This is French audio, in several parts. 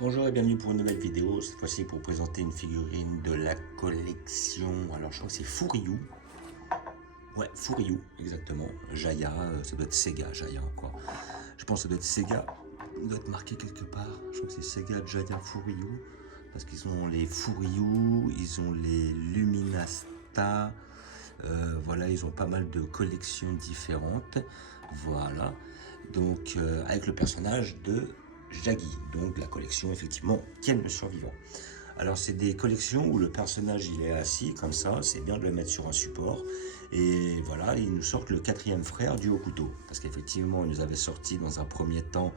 Bonjour et bienvenue pour une nouvelle vidéo, cette fois-ci pour présenter une figurine de la collection, alors je crois que c'est Furiou, ouais Furiou exactement, Jaya, ça doit être Sega, Jaya quoi, je pense que ça doit être Sega, il doit être marqué quelque part, je crois que c'est Sega, Jaya, Furiou, parce qu'ils ont les Furiou, ils ont les Luminasta, voilà, ils ont pas mal de collections différentes, voilà, donc avec le personnage de Jaggy, donc la collection effectivement Ken le survivant. Alors c'est des collections où le personnage il est assis comme ça, c'est bien de le mettre sur un support. Et voilà, ils nous sortent le quatrième frère du haut couteau. Parce qu'effectivement, ils nous avaient sorti dans un premier temps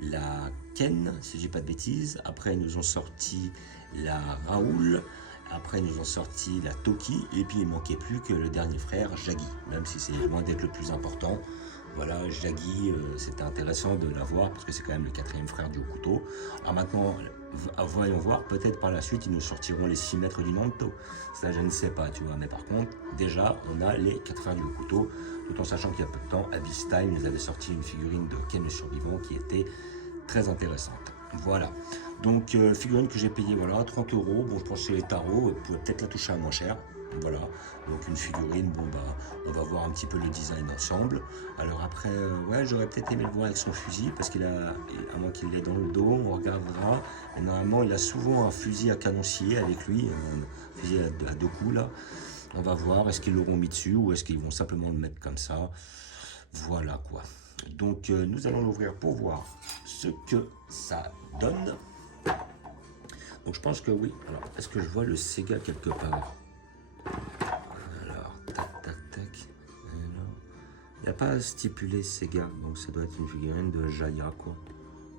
la Ken, si je dis pas de bêtises. Après, ils nous ont sorti la Raoul. Après, ils nous ont sorti la Toki. Et puis, il manquait plus que le dernier frère, Jaggy. Même si c'est loin d'être le plus important. Voilà, Jaggy, c'était intéressant de l'avoir parce que c'est quand même le quatrième frère du haut couteau. Alors maintenant, voyons voir, peut-être par la suite, ils nous sortiront les 6 mètres du Nanto. Ça, je ne sais pas, tu vois. Mais par contre, déjà, on a les 4 frères du haut couteau. Tout en sachant qu'il y a peu de temps, Abyss Time nous avait sorti une figurine de Ken le survivant qui était très intéressante. Voilà. Donc, figurine que j'ai payée, voilà, 30 euros. Bon, je pense que c'est les tarots. Vous pouvez peut-être la toucher à moins cher. Voilà, donc une figurine, bon bah, on va voir un petit peu le design ensemble. Alors après, ouais, j'aurais peut-être aimé le voir avec son fusil, parce qu'il a, à moins qu'il l'ait dans le dos, on regardera. Et normalement, il a souvent un fusil à canoncier avec lui, un fusil à deux coups là. On va voir, est-ce qu'ils l'auront mis dessus, ou est-ce qu'ils vont simplement le mettre comme ça. Voilà quoi. Donc nous allons l'ouvrir pour voir ce que ça donne. Donc je pense que oui. Alors, est-ce que je vois le Sega quelque part? Alors, tac, tac, tac. Il n'y a pas stipulé Sega, donc ça doit être une figurine de Jaya, quoi.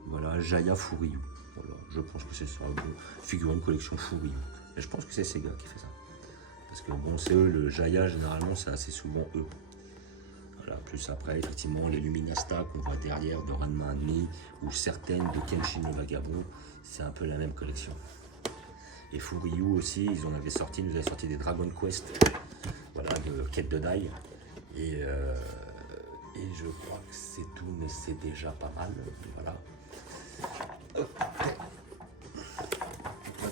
Voilà, Jaya Furiou. Voilà, je pense que c'est ça, figurine collection Furiou. Et je pense que c'est Sega qui fait ça. Parce que bon, c'est eux, le Jaya, généralement, c'est assez souvent eux. Voilà, plus après, effectivement, les Luminasta qu'on voit derrière de Ranma Mi, ou certaines de Kenshin le Vagabond, c'est un peu la même collection. Et Furiou aussi, ils en avaient sorti, nous avaient sorti des Dragon Quest, voilà, de quête de Dai. Et je crois que c'est tout, mais c'est déjà pas mal. Voilà. Là,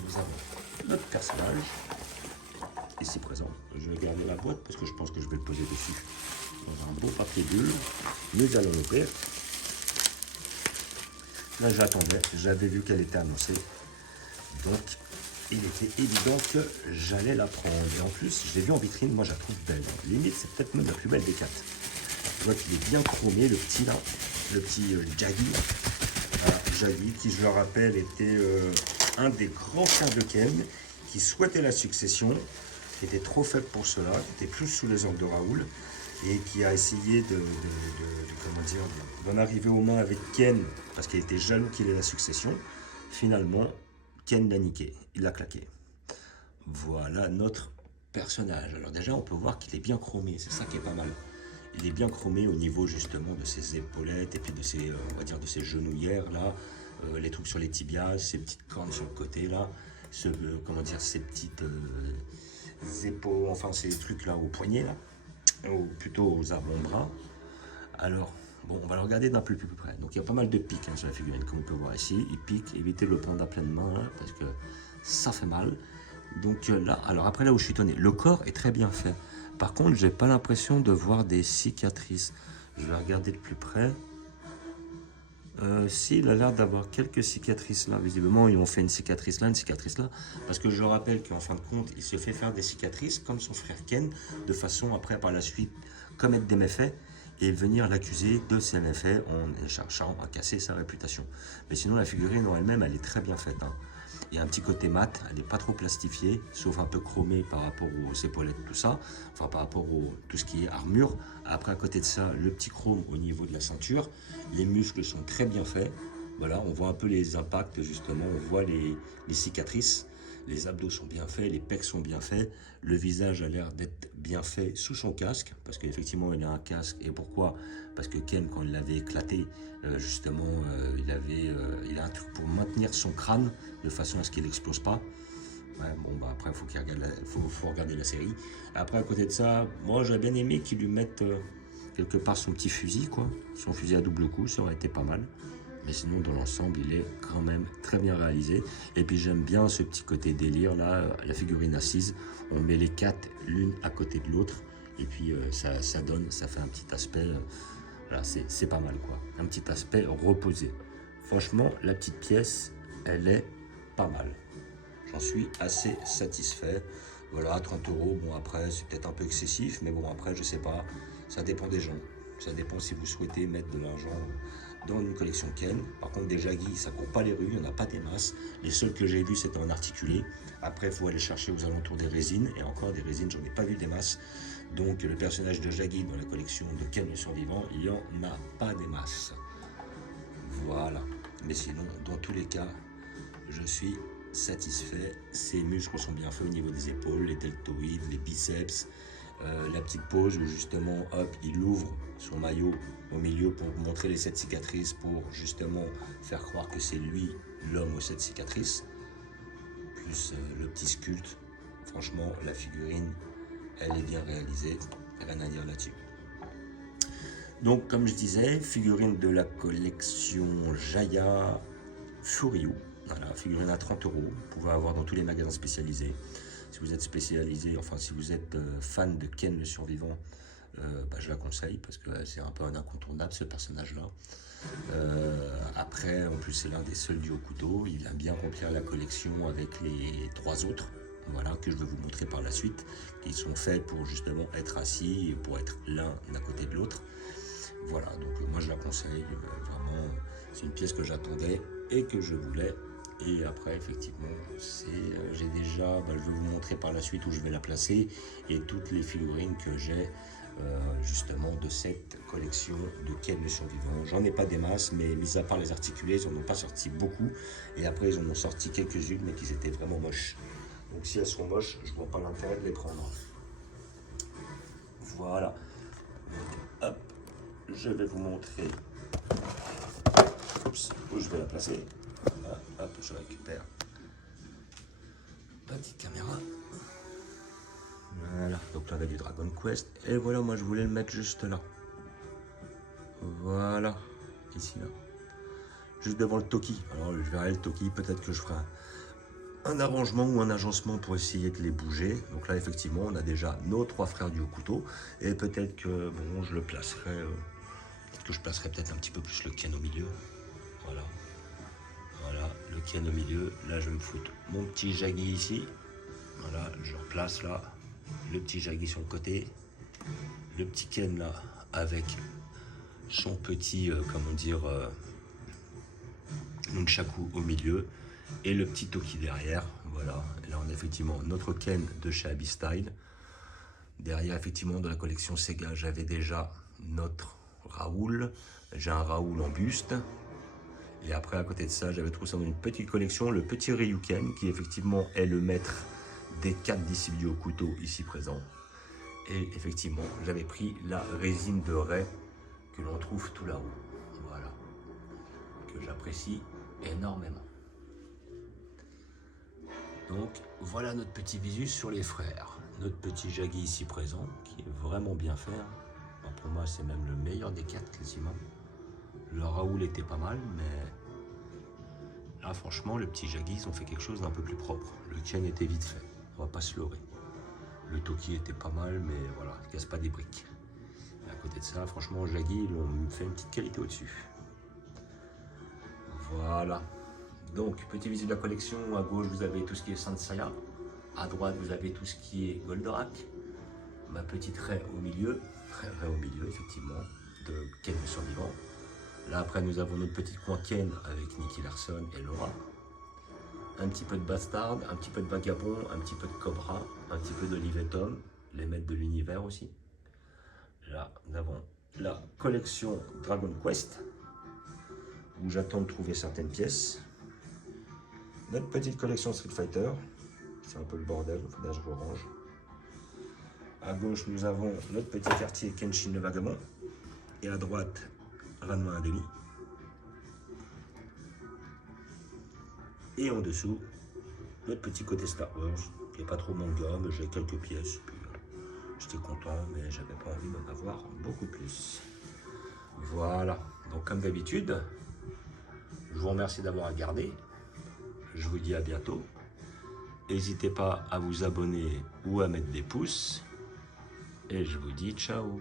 nous avons notre personnage, ici présent. Je vais garder la boîte parce que je pense que je vais le poser dessus. Dans un beau papier bulle. Nous allons l'ouvrir. Là, j'attendais. J'avais vu qu'elle était annoncée. Donc, il était évident que j'allais la prendre. Et en plus, je l'ai vue en vitrine. Moi, je la trouve belle. Limite, c'est peut-être même la plus belle des 4. Je vois qu'il est bien chromé, le petit là, le petit Jaggy. Voilà, Jaggy, qui je le rappelle était un des grands frères de Ken, qui souhaitait la succession, qui était trop faible pour cela, qui était plus sous les ordres de Raoul, et qui a essayé comment dire, d'en arriver aux mains avec Ken, parce qu'il était jaloux qu'il ait la succession. Finalement, Ken l'a niqué, il l'a claqué. Voilà notre personnage. Alors déjà, on peut voir qu'il est bien chromé, c'est ça qui est pas mal. Il est bien chromé au niveau justement de ses épaulettes et puis de ses, on va dire, de ses genouillères là, les trucs sur les tibias, ses petites cornes sur le côté là, comment dire, ces petites épaules, enfin ces trucs là au poignet là, ou plutôt aux avant-bras. Alors, bon, on va le regarder d'un peu plus près. Donc il y a pas mal de pics sur la figurine, comme on peut voir ici. Il pique, évitez le prendre à pleine main là, parce que ça fait mal. Donc là, alors après là où je suis étonné, le corps est très bien fait. Par contre, j'ai pas l'impression de voir des cicatrices. Je vais regarder de plus près. Si, il a l'air d'avoir quelques cicatrices là. Visiblement, ils ont fait une cicatrice là, une cicatrice là. Parce que je rappelle qu'en fin de compte, il se fait faire des cicatrices comme son frère Ken, de façon après par la suite commettre des méfaits et venir l'accuser de ces méfaits en cherchant à casser sa réputation. Mais sinon, la figurine en elle-même, elle est très bien faite. Hein. Il y a un petit côté mat, elle n'est pas trop plastifiée, sauf un peu chromée par rapport aux épaulettes, tout ça. Enfin, par rapport à tout ce qui est armure. Après, à côté de ça, le petit chrome au niveau de la ceinture. Les muscles sont très bien faits. Voilà, on voit un peu les impacts, justement. On voit les cicatrices. Les abdos sont bien faits, les pecs sont bien faits. Le visage a l'air d'être bien fait sous son casque, parce qu'effectivement, il a un casque. Et pourquoi? Parce que Ken, quand il l'avait éclaté, justement, il a un truc pour maintenir son crâne, de façon à ce qu'il n'explose pas. Ouais, bon, bah après, faut regarder la série. Après, à côté de ça, moi, j'aurais bien aimé qu'il lui mette quelque part son petit fusil, quoi. Son fusil à double coup, ça aurait été pas mal. Mais sinon, dans l'ensemble, il est quand même très bien réalisé. Et puis j'aime bien ce petit côté délire là, la figurine assise. On met les 4 l'une à côté de l'autre. Et puis ça fait un petit aspect, voilà, c'est pas mal quoi. Un petit aspect reposé. Franchement, la petite pièce, elle est pas mal. J'en suis assez satisfait. Voilà, 30 €. Bon, après, c'est peut-être un peu excessif, mais bon, après, je sais pas. Ça dépend des gens. Ça dépend si vous souhaitez mettre de l'argent dans une collection Ken. Par contre, des Jaggi, ça court pas les rues, il n'y en a pas des masses. Les seuls que j'ai vus, c'était en articulé. Après, il faut aller chercher aux alentours des résines. Et encore, des résines, j'en ai pas vu des masses. Donc, le personnage de Jaggi dans la collection de Ken le survivant, il n'y en a pas des masses. Voilà. Mais sinon, dans tous les cas, je suis satisfait. Ses muscles sont bien faits au niveau des épaules, les deltoïdes, les biceps. La petite pose où justement, hop, il ouvre son maillot au milieu pour montrer les 7 cicatrices, pour justement faire croire que c'est lui l'homme aux 7 cicatrices. Plus le petit sculpte. Franchement, la figurine, elle est bien réalisée. Rien à dire là-dessus. Donc, comme je disais, figurine de la collection Jaya Furyu. Voilà, figurine à 30 €. Vous pouvez avoir dans tous les magasins spécialisés. Si vous êtes spécialisé, enfin si vous êtes fan de Ken le survivant, je la conseille parce que c'est un peu un incontournable ce personnage-là. Après, en plus c'est l'un des seuls du au couteau. Il vient bien remplir la collection avec les 3 autres. Voilà, que je vais vous montrer par la suite. Ils sont faits pour justement être assis et pour être l'un à côté de l'autre. Voilà, donc moi je la conseille, vraiment, c'est une pièce que j'attendais et que je voulais. Et après, effectivement, j'ai déjà, je vais vous montrer par la suite où je vais la placer et toutes les figurines que j'ai justement de cette collection de Ken le survivant. J'en ai pas des masses, mais mis à part les articulés, ils n'en ont pas sorti beaucoup. Et après, ils en ont sorti quelques-unes, mais qui étaient vraiment moches. Donc si elles sont moches, je vois pas l'intérêt de les prendre. Voilà. Donc, hop, je vais vous montrer où je vais la placer. Voilà, hop, je récupère la petite caméra. Voilà, donc là, avec du Dragon Quest. Et voilà, moi, je voulais le mettre juste là. Voilà, ici, là. Juste devant le Toki. Alors, je verrai le Toki, peut-être que je ferai un arrangement ou un agencement pour essayer de les bouger. Donc là, effectivement, on a déjà nos 3 frères du haut couteau. Et peut-être que, bon, je le placerai... peut-être que je placerai peut-être un petit peu plus le Ken au milieu. Voilà. Voilà, le Ken au milieu. Là, je vais me foutre mon petit Jaggi ici. Voilà, je replace là. Le petit Jaggi sur le côté. Le petit Ken là, avec son petit, comment dire, nunchaku au milieu. Et le petit Toki derrière. Voilà, et là, on a effectivement notre Ken de chez Abyss Style. Derrière, effectivement, de la collection Sega, j'avais déjà notre Raoul. J'ai un Raoul en buste. Et après, à côté de ça, j'avais trouvé ça dans une petite collection, le petit Ryuken, qui effectivement est le maître des 4 disciples au couteau ici présents. Et effectivement, j'avais pris la résine de raie que l'on trouve tout là-haut. Voilà. Que j'apprécie énormément. Donc, voilà notre petit visu sur les frères. Notre petit Jaggi ici présent, qui est vraiment bien fait. Alors pour moi, c'est même le meilleur des 4 quasiment. Le Raoul était pas mal, mais là, franchement, le petit Jaggi, ils ont fait quelque chose d'un peu plus propre. Le Ken était vite fait, on va pas se leurrer. Le Toki était pas mal, mais voilà, il casse pas des briques. Et à côté de ça, franchement, Jaggi, ils ont fait une petite qualité au-dessus. Voilà. Donc, petit visu de la collection. À gauche, vous avez tout ce qui est Saint Seiya. À droite, vous avez tout ce qui est Goldorak. Ma petite raie au milieu. Raie au milieu, effectivement, de Ken le survivant. Là, après, nous avons notre petit coin Ken avec Nicky Larson et Laura. Un petit peu de Bastard, un petit peu de Vagabond, un petit peu de Cobra, un petit peu d'Olive et Tom, les maîtres de l'univers aussi. Là, nous avons la collection Dragon Quest, où j'attends de trouver certaines pièces. Notre petite collection Street Fighter, c'est un peu le bordel, il faudra que je range. À gauche, nous avons notre petit quartier Kenshin le Vagabond. Et à droite, Ranma 1,5. Et en dessous, notre petit côté Star Wars, qui n'est pas trop manga, mais j'ai quelques pièces. Puis j'étais content, mais j'avais pas envie d'en avoir beaucoup plus. Voilà, donc comme d'habitude, vous remercie d'avoir regardé. Je vous dis à bientôt. N'hésitez pas à vous abonner ou à mettre des pouces. Et je vous dis ciao.